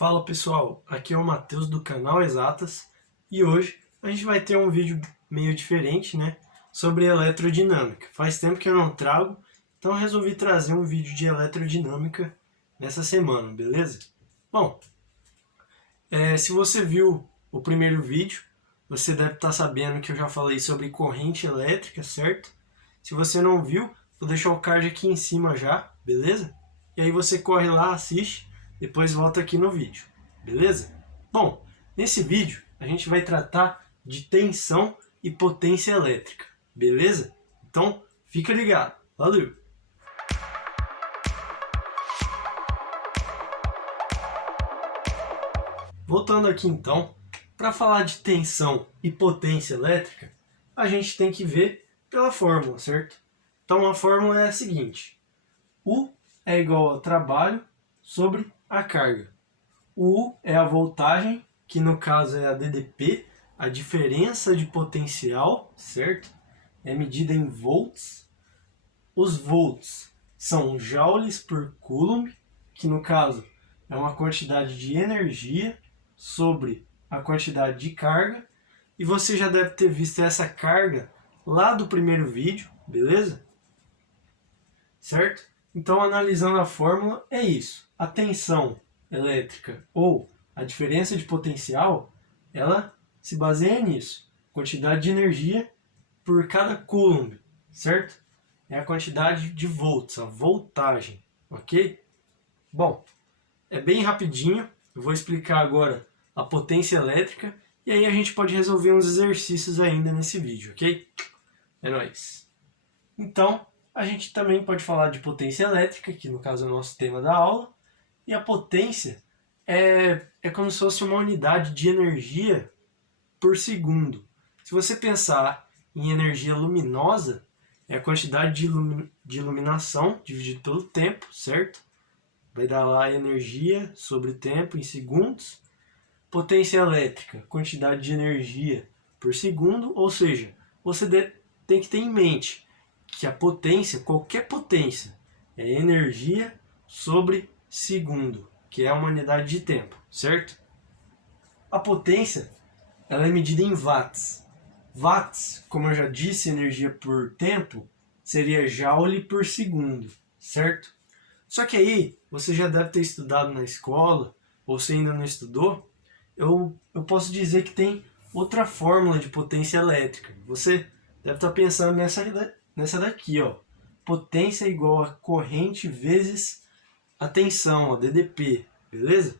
Fala pessoal, aqui é o Matheus do canal Exatas e hoje a gente vai ter um vídeo meio diferente, né, sobre eletrodinâmica. Faz tempo que eu não trago, então eu resolvi trazer um vídeo de eletrodinâmica nessa semana, beleza? Bom, se você viu o primeiro vídeo, você deve estar sabendo que eu já falei sobre corrente elétrica, certo? Se você não viu, vou deixar o card aqui em cima já, beleza? E aí você corre lá, assiste, depois volta aqui no vídeo, beleza? Bom, nesse vídeo a gente vai tratar de tensão e potência elétrica, beleza? Então fica ligado, valeu! Voltando aqui então, para falar de tensão e potência elétrica, a gente tem que ver pela fórmula, certo? Então a fórmula é a seguinte: U é igual ao trabalho sobre a carga. O U é a voltagem, que no caso é a DDP, a diferença de potencial, certo? É medida em volts. Os volts são joules por coulomb, que no caso é uma quantidade de energia sobre a quantidade de carga. E você já deve ter visto essa carga lá do primeiro vídeo, beleza? Certo? Então, analisando a fórmula, é isso. A tensão elétrica ou a diferença de potencial, ela se baseia nisso. Quantidade de energia por cada coulomb, certo? É a quantidade de volts, a voltagem, ok? Bom, é bem rapidinho. Eu vou explicar agora a potência elétrica e aí a gente pode resolver uns exercícios ainda nesse vídeo, ok? É nóis. Então, a gente também pode falar de potência elétrica, que no caso é o nosso tema da aula, e a potência é como se fosse uma unidade de energia por segundo. Se você pensar em energia luminosa, é a quantidade de iluminação dividido pelo tempo, certo? Vai dar lá energia sobre tempo em segundos. Potência elétrica, quantidade de energia por segundo, ou seja, você tem que ter em mente que a potência, qualquer potência, é energia sobre segundo, que é uma unidade de tempo, certo? A potência, ela é medida em watts. Watts, como eu já disse, energia por tempo, seria joule por segundo, certo? Só que aí, você já deve ter estudado na escola, ou se ainda não estudou, eu posso dizer que tem outra fórmula de potência elétrica. Você deve estar pensando nessa daqui, ó. Potência é igual a corrente vezes a tensão, a DDP, beleza?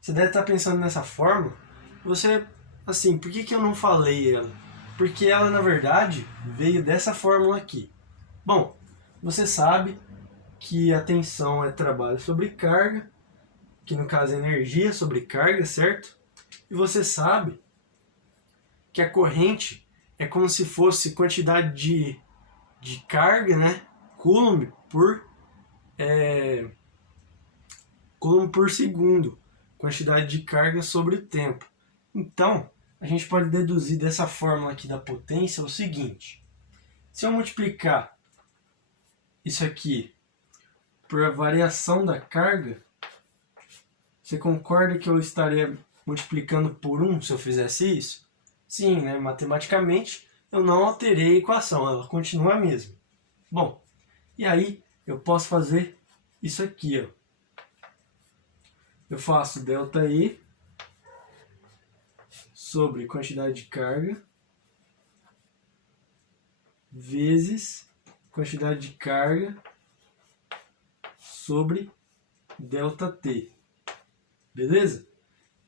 Você deve estar pensando nessa fórmula. Você, assim, por que eu não falei ela? Porque ela, na verdade, veio dessa fórmula aqui. Bom, você sabe que a tensão é trabalho sobre carga, que no caso é energia sobre carga, certo? E você sabe que a corrente é como se fosse quantidade de carga, né? Coulomb por segundo, quantidade de carga sobre o tempo. Então, a gente pode deduzir dessa fórmula aqui da potência o seguinte: se eu multiplicar isso aqui por a variação da carga, você concorda que eu estaria multiplicando por 1 se eu fizesse isso? Sim, né? Matematicamente eu não alterei a equação, ela continua a mesma. Bom, e aí eu posso fazer isso aqui, ó. Eu faço ΔE sobre quantidade de carga vezes quantidade de carga sobre ΔT. Beleza?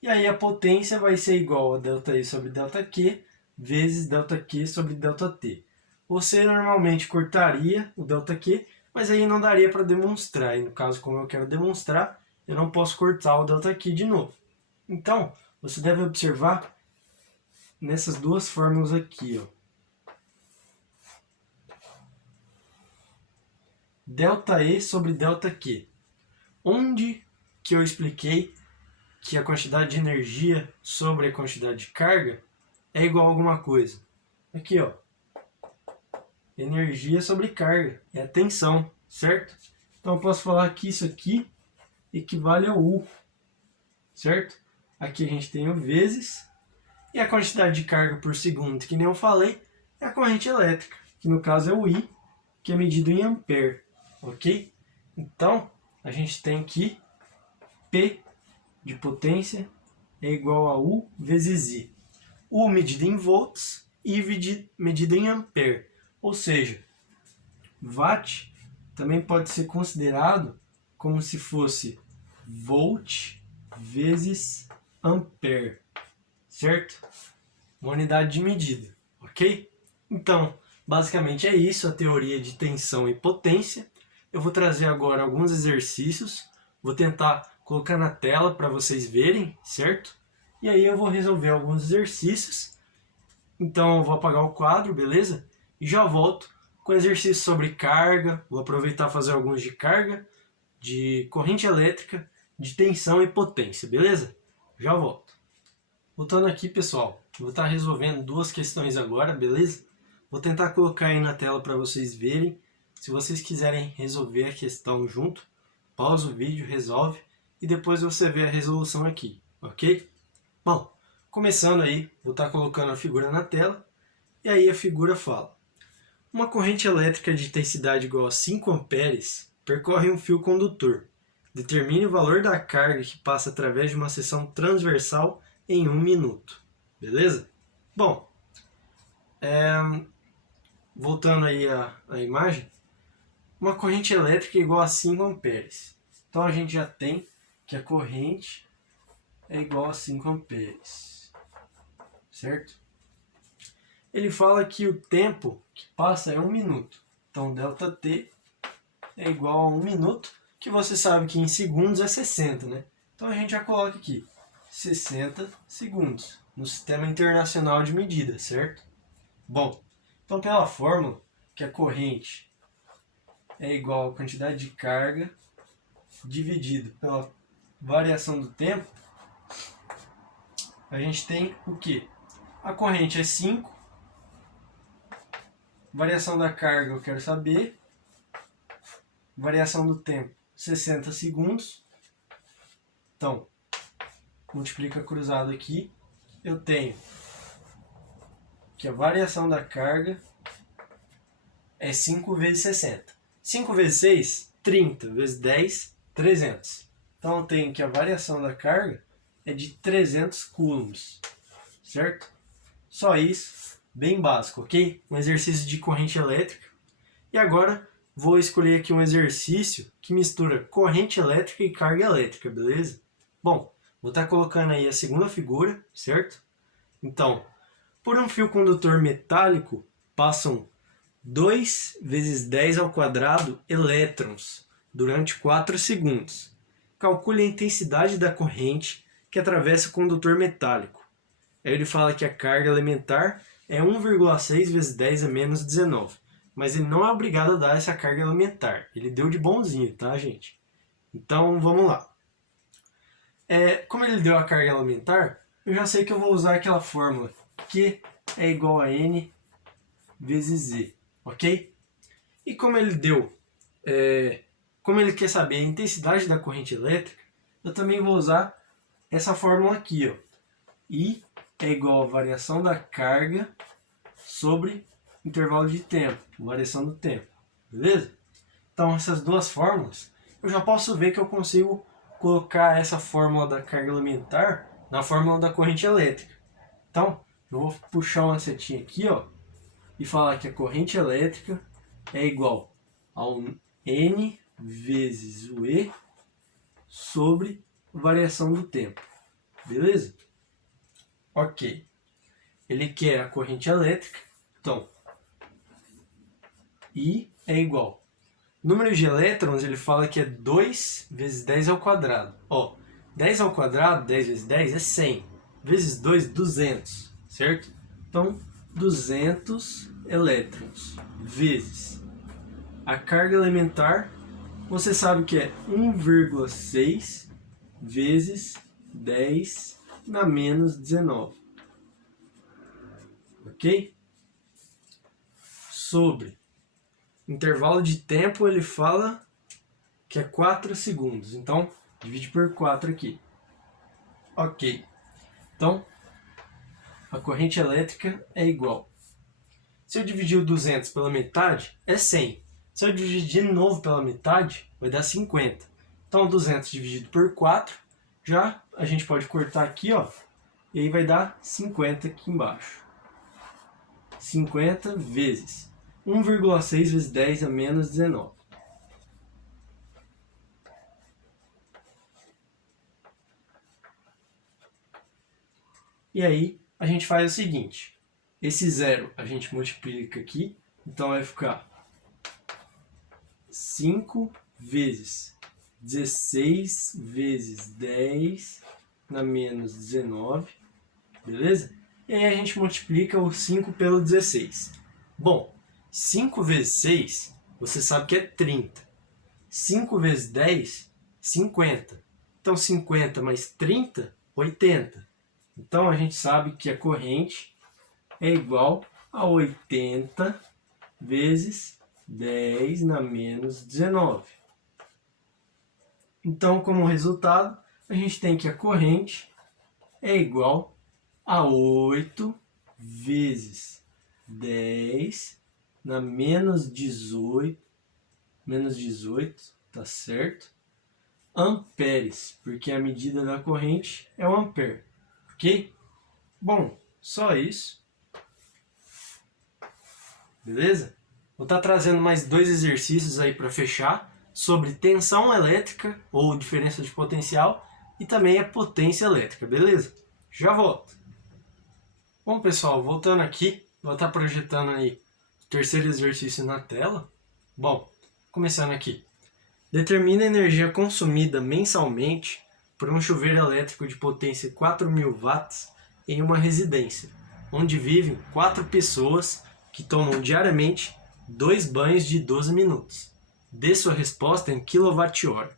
E aí a potência vai ser igual a ΔI sobre ΔQ vezes ΔQ sobre ΔT. Você normalmente cortaria o ΔQ, mas aí não daria para demonstrar. E no caso, como eu quero demonstrar, eu não posso cortar o ΔQ de novo. Então, você deve observar nessas duas fórmulas aqui, ó. ΔE sobre ΔQ. Onde que eu expliquei que a quantidade de energia sobre a quantidade de carga é igual a alguma coisa? Aqui, ó. Energia sobre carga. É a tensão, certo? Então eu posso falar que isso aqui equivale ao U. certo? Aqui a gente tem o vezes, e a quantidade de carga por segundo, que nem eu falei, é a corrente elétrica, que no caso é o I, que é medido em ampere, ok? Então, a gente tem aqui P de potência é igual a U vezes I. U medido em volts, I medido em ampere. Ou seja, watt também pode ser considerado como se fosse volt vezes ampere, certo? Uma unidade de medida, ok? Então, basicamente é isso a teoria de tensão e potência. Eu vou trazer agora alguns exercícios, vou tentar colocar na tela para vocês verem, certo? E aí eu vou resolver alguns exercícios. Então eu vou apagar o quadro, beleza? E já volto com exercícios sobre carga, vou aproveitar e fazer alguns de carga, de corrente elétrica, de tensão e potência, beleza? Já volto. Voltando aqui, pessoal, vou estar resolvendo duas questões agora, beleza? Vou tentar colocar aí na tela para vocês verem. Se vocês quiserem resolver a questão junto, pausa o vídeo, resolve e depois você vê a resolução aqui, ok? Bom, começando aí, vou estar colocando a figura na tela e aí a figura fala: uma corrente elétrica de intensidade igual a 5 amperes percorre um fio condutor. Determine o valor da carga que passa através de uma seção transversal em 1 minuto. Beleza? Bom, voltando aí à imagem, uma corrente elétrica igual a 5 amperes. Então a gente já tem que a corrente é igual a 5 amperes. Certo? Ele fala que o tempo que passa é 1 minuto. Então ΔT é igual a 1 minuto, que você sabe que em segundos é 60, né? Então a gente já coloca aqui 60 segundos no Sistema Internacional de Medida, certo? Bom, então pela fórmula que a corrente é igual à quantidade de carga dividido pela variação do tempo, a gente tem o quê? A corrente é 5, variação da carga eu quero saber, variação do tempo 60 segundos, então multiplica cruzado aqui, eu tenho que a variação da carga é 5 vezes 60. 5 vezes 6, 30, vezes 10, 300. Então eu tenho que a variação da carga é de 300 coulombs, certo? Só isso, bem básico, ok? Um exercício de corrente elétrica. E agora vou escolher aqui um exercício que mistura corrente elétrica e carga elétrica, beleza? Bom, vou estar colocando aí a segunda figura, certo? Então, por um fio condutor metálico passam 2 vezes 10 ao quadrado elétrons durante 4 segundos. Calcule a intensidade da corrente que atravessa o condutor metálico. Aí ele fala que a carga elementar é 1,6 vezes 10 a menos 19. Mas ele não é obrigado a dar essa carga elementar. Ele deu de bonzinho, tá, gente? Então, vamos lá. Como ele deu a carga elementar, eu já sei que eu vou usar aquela fórmula Q é igual a N vezes Z, ok? E como ele como ele quer saber a intensidade da corrente elétrica, eu também vou usar essa fórmula aqui, ó. I é igual a variação da carga sobre intervalo de tempo, variação do tempo, beleza? Então essas duas fórmulas, eu já posso ver que eu consigo colocar essa fórmula da carga elementar na fórmula da corrente elétrica. Então, eu vou puxar uma setinha aqui, ó, e falar que a corrente elétrica é igual ao N vezes o E sobre variação do tempo, beleza? Ok. Ele quer a corrente elétrica, então I é igual. Número de elétrons, ele fala que é 2 vezes 10 ao quadrado. Ó, 10 ao quadrado, 10 vezes 10 é 100. Vezes 2, 200, certo? Então, 200 elétrons vezes a carga elementar, você sabe que é 1,6 vezes 10 na menos 19. Ok? Sobre intervalo de tempo, ele fala que é 4 segundos. Então, divide por 4 aqui. Ok, então a corrente elétrica é igual. Se eu dividir o 200 pela metade, é 100. Se eu dividir de novo pela metade, vai dar 50. Então 200 dividido por 4, já a gente pode cortar aqui, ó, e aí vai dar 50 aqui embaixo. 50 vezes 1,6 vezes 10 a menos 19. E aí a gente faz o seguinte, esse zero a gente multiplica aqui, então vai ficar 5 vezes 16 vezes 10 na menos 19, beleza? E aí a gente multiplica o 5 pelo 16. Bom, 5 vezes 6, você sabe que é 30. 5 vezes 10, 50. Então 50 mais 30, 80. Então a gente sabe que a corrente é igual a 80 vezes 10 na menos 19. Então, como resultado, a gente tem que a corrente é igual a 8 vezes 10 na menos 18, tá certo? Amperes, porque a medida da corrente é o ampere, ok? Bom, só isso. Beleza? Vou estar trazendo mais 2 exercícios aí para fechar sobre tensão elétrica ou diferença de potencial e também a potência elétrica, beleza? Já volto. Bom, pessoal, voltando aqui, vou estar projetando aí o terceiro exercício na tela. Bom, começando aqui. Determina a energia consumida mensalmente por um chuveiro elétrico de potência 4.000 watts em uma residência, onde vivem 4 pessoas que tomam diariamente 2 banhos de 12 minutos. Dê sua resposta em kWh.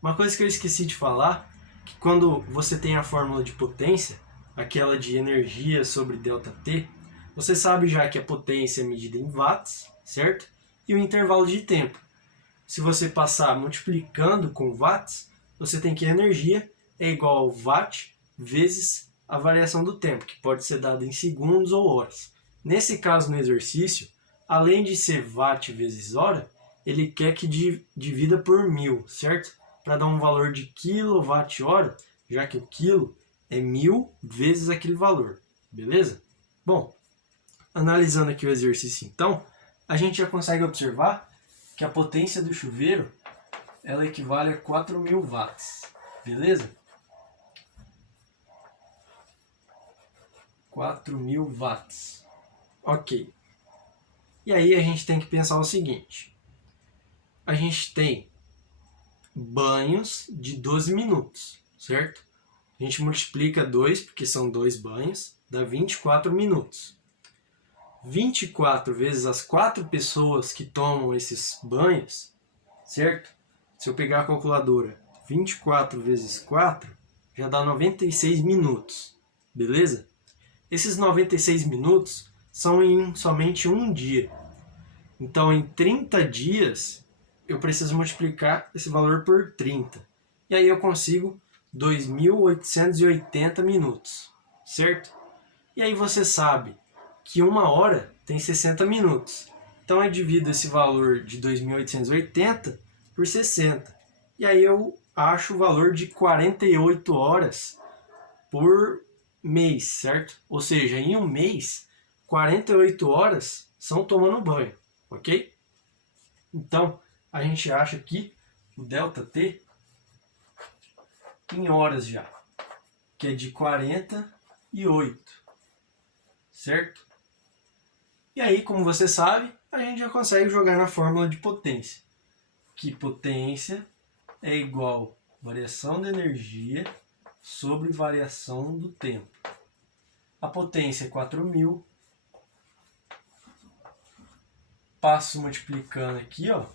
Uma coisa que eu esqueci de falar, que quando você tem a fórmula de potência, aquela de energia sobre ΔT, você sabe já que a potência é medida em watts, certo? E o intervalo de tempo. Se você passar multiplicando com watts, você tem que a energia é igual ao watt vezes a variação do tempo, que pode ser dada em segundos ou horas. Nesse caso, no exercício, além de ser watt vezes hora, ele quer que divida por 1000, certo? Para dar um valor de kWh, já que o quilo é 1000 vezes aquele valor, beleza? Bom, analisando aqui o exercício então, a gente já consegue observar que a potência do chuveiro ela equivale a 4.000 watts, beleza? 4.000 watts. Ok. E aí a gente tem que pensar o seguinte. A gente tem banhos de 12 minutos, certo? A gente multiplica 2, porque são 2 banhos, dá 24 minutos. 24 vezes as 4 pessoas que tomam esses banhos, certo? Se eu pegar a calculadora, 24 vezes 4, já dá 96 minutos, beleza? Esses 96 minutos são em somente um dia. Então, em 30 dias, eu preciso multiplicar esse valor por 30. E aí eu consigo 2.880 minutos, certo? E aí você sabe que uma hora tem 60 minutos. Então eu divido esse valor de 2.880 por 60. E aí eu acho o valor de 48 horas por mês, certo? Ou seja, em um mês, 48 horas são tomando banho, ok? Então, a gente acha aqui o ΔT em horas já, que é de 48, certo? E aí, como você sabe, a gente já consegue jogar na fórmula de potência, que potência é igual a variação da energia sobre variação do tempo. A potência é 4.000. Passo multiplicando aqui, ó.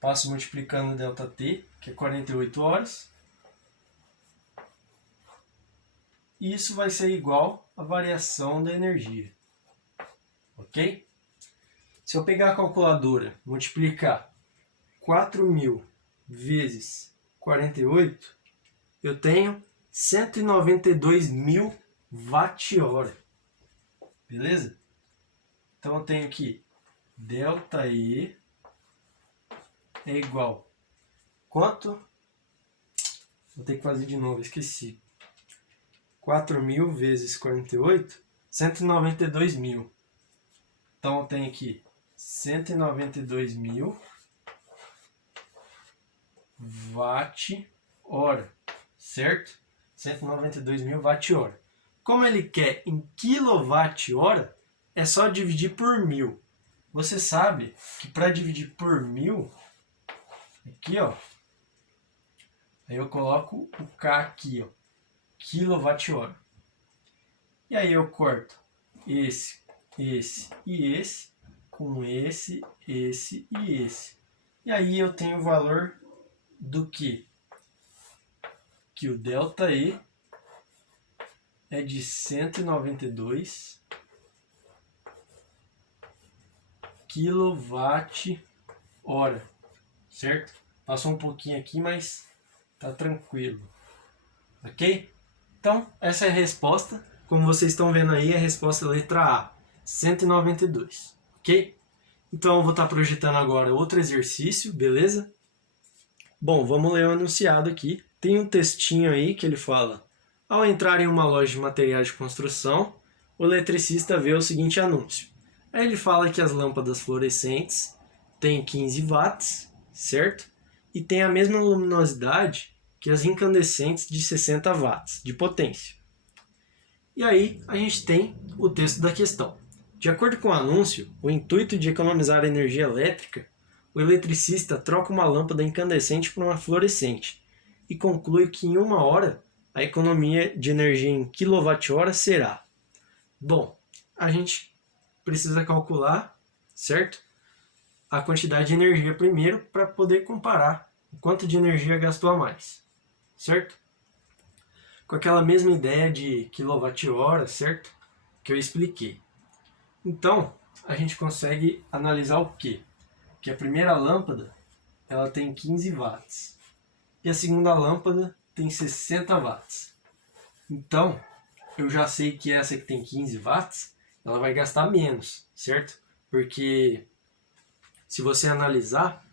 Passo multiplicando o ΔT, que é 48 horas. E isso vai ser igual à variação da energia. Ok? Se eu pegar a calculadora, multiplicar 4.000 vezes 48, eu tenho 192 mil watt-hora. Beleza? Então eu tenho aqui ΔE é igual. Quanto? Vou ter que fazer de novo, esqueci. 4.000 vezes 48, 192 mil. Então eu tenho aqui 192 mil watt-hora, certo? 192 mil watt-hora. Como ele quer em quilowatt-hora, é só dividir por 1000. Você sabe que para dividir por 1000, aqui ó, aí eu coloco o K aqui, ó, quilowatt-hora. E aí eu corto esse e esse com esse e esse. E aí eu tenho o valor do que o ΔE é de 192 kWh, certo? Passou um pouquinho aqui, mas tá tranquilo, ok? Então, essa é a resposta. Como vocês estão vendo aí, a resposta é a letra A, 192, ok? Então, eu vou estar projetando agora outro exercício, beleza? Bom, vamos ler o enunciado aqui. Tem um textinho aí que ele fala: ao entrar em uma loja de materiais de construção, o eletricista vê o seguinte anúncio. Aí ele fala que as lâmpadas fluorescentes têm 15 watts, certo? E tem a mesma luminosidade que as incandescentes de 60 watts de potência. E aí a gente tem o texto da questão. De acordo com o anúncio, o intuito de economizar energia elétrica, o eletricista troca uma lâmpada incandescente por uma fluorescente e conclui que em 1 hora a economia de energia em kWh será. Bom, a gente precisa calcular, certo? A quantidade de energia primeiro para poder comparar o quanto de energia gastou a mais, certo? Com aquela mesma ideia de kWh, certo? Que eu expliquei. Então, a gente consegue analisar o quê? Que a primeira lâmpada ela tem 15 watts e a segunda lâmpada tem 60 watts. Então, eu já sei que essa que tem 15 watts, ela vai gastar menos, certo? Porque se você analisar,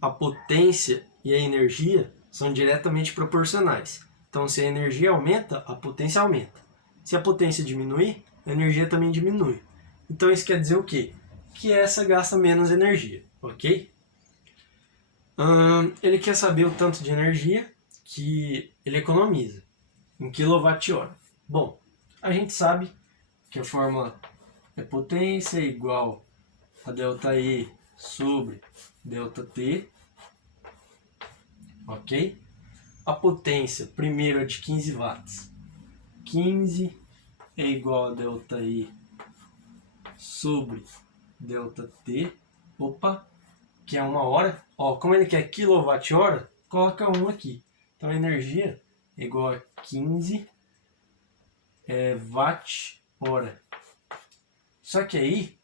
a potência e a energia são diretamente proporcionais. Então, se a energia aumenta, a potência aumenta. Se a potência diminuir, a energia também diminui. Então, isso quer dizer o quê? Que essa gasta menos energia, ok? Ele quer saber o tanto de energia que ele economiza em kWh. Bom, a gente sabe que a fórmula é potência igual a ΔE sobre ΔT, ok? A potência, primeiro é de 15 watts. 15 é igual a ΔI sobre ΔT, que é 1 hora. Ó, como ele quer kWh, coloca 1 aqui. Então a energia é igual a 15 watt-hora. Só que aí,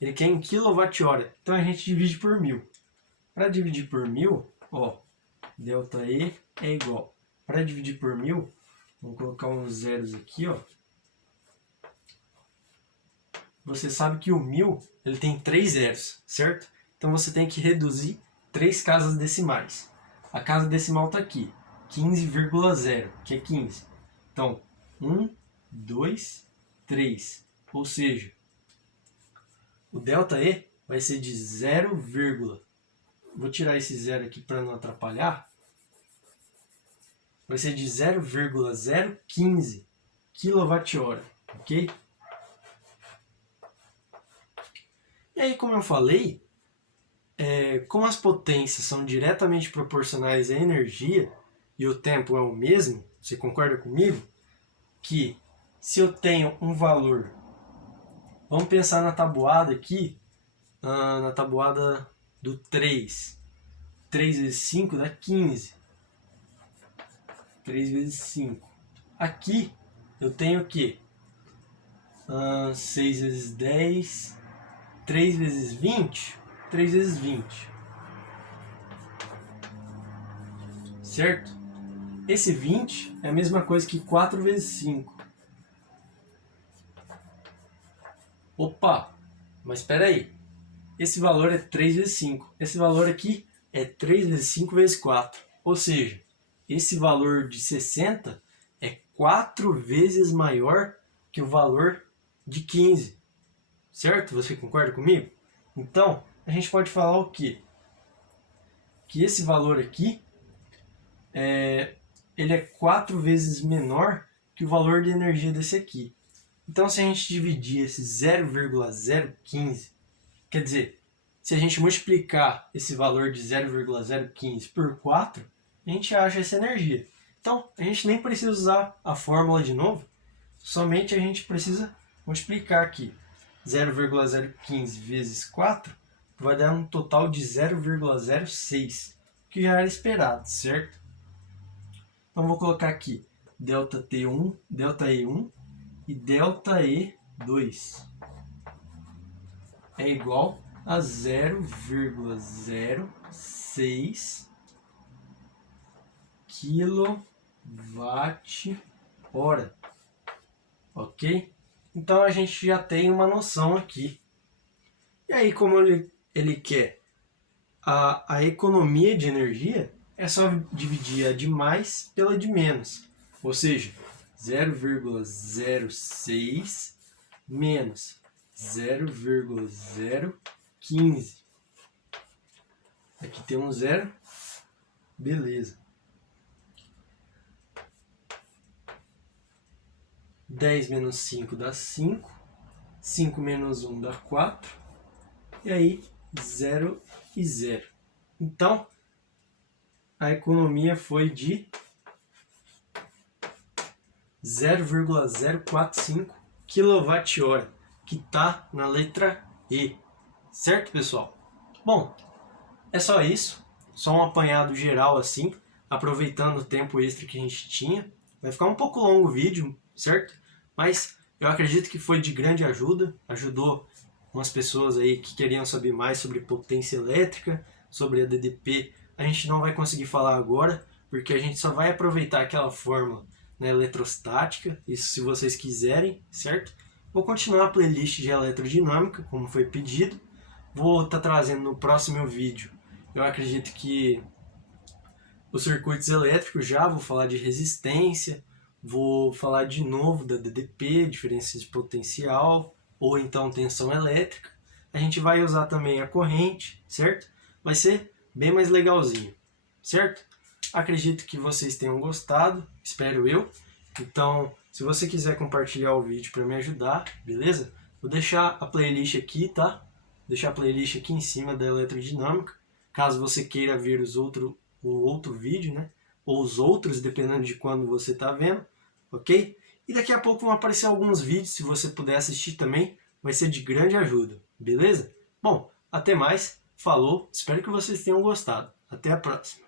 ele quer em kWh, então a gente divide por 1000. Para dividir por 1000, ó, ΔE é igual. Para dividir por 1000, vamos colocar uns zeros aqui, ó. Você sabe que o 1000 ele tem 3 zeros, certo? Então você tem que reduzir 3 casas decimais. A casa decimal está aqui, 15,0, que é 15. Então, 1, 2, 3. Ou seja, o ΔE vai ser de 0, vou tirar esse zero aqui para não atrapalhar. Vai ser de 0,015 kWh, ok? E aí, como eu falei, como as potências são diretamente proporcionais à energia e o tempo é o mesmo, você concorda comigo? Que se eu tenho um valor, vamos pensar na tabuada aqui, na tabuada do 3. 3 vezes 5 dá 15. 3 vezes 5. Aqui eu tenho o quê? 6 vezes 10. 3 vezes 20. 3 vezes 20. Certo? Esse 20 é a mesma coisa que 4 vezes 5. Opa, mas espera aí. Esse valor é 3 vezes 5. Esse valor aqui é 3 vezes 5 vezes 4. Ou seja, esse valor de 60 é 4 vezes maior que o valor de 15. Certo? Você concorda comigo? Então, a gente pode falar o quê? Que esse valor aqui ele é 4 vezes menor que o valor de energia desse aqui. Então, se a gente dividir esse 0,015, quer dizer, se a gente multiplicar esse valor de 0,015 por 4, a gente acha essa energia. Então, a gente nem precisa usar a fórmula de novo, somente a gente precisa multiplicar aqui. 0,015 vezes 4 vai dar um total de 0,06, que já era esperado, certo? Então, vou colocar aqui ΔT1, ΔE1 e ΔE2 é igual a 0,06 kWh. Ok? Então a gente já tem uma noção aqui. E aí, como ele quer a economia de energia, é só dividir a de mais pela de menos. Ou seja, 0,06 menos 0,015. Aqui tem um zero. Beleza. 10 menos 5 dá 5. 5 menos 1 dá 4. E aí, 0 e 0. Então, a economia foi de 0,045 kWh, que está na letra E. Certo, pessoal? Bom, é só isso. Só um apanhado geral assim, aproveitando o tempo extra que a gente tinha. Vai ficar um pouco longo o vídeo, certo? Mas eu acredito que foi de grande ajuda. Ajudou umas pessoas aí que queriam saber mais sobre potência elétrica, sobre a DDP. A gente não vai conseguir falar agora, porque a gente só vai aproveitar aquela fórmula na eletrostática, isso se vocês quiserem, certo? Vou continuar a playlist de eletrodinâmica, como foi pedido. Vou estar trazendo no próximo vídeo, eu acredito que os circuitos elétricos já, vou falar de resistência, vou falar de novo da DDP, diferença de potencial, ou então tensão elétrica. A gente vai usar também a corrente, certo? Vai ser bem mais legalzinho, certo? Acredito que vocês tenham gostado, espero eu. Então, se você quiser compartilhar o vídeo para me ajudar, beleza? Vou deixar a playlist aqui, tá? Vou deixar a playlist aqui em cima da eletrodinâmica, caso você queira ver o outro vídeo, né? Ou os outros, dependendo de quando você está vendo, ok? E daqui a pouco vão aparecer alguns vídeos, se você puder assistir também, vai ser de grande ajuda, beleza? Bom, até mais, falou, espero que vocês tenham gostado. Até a próxima.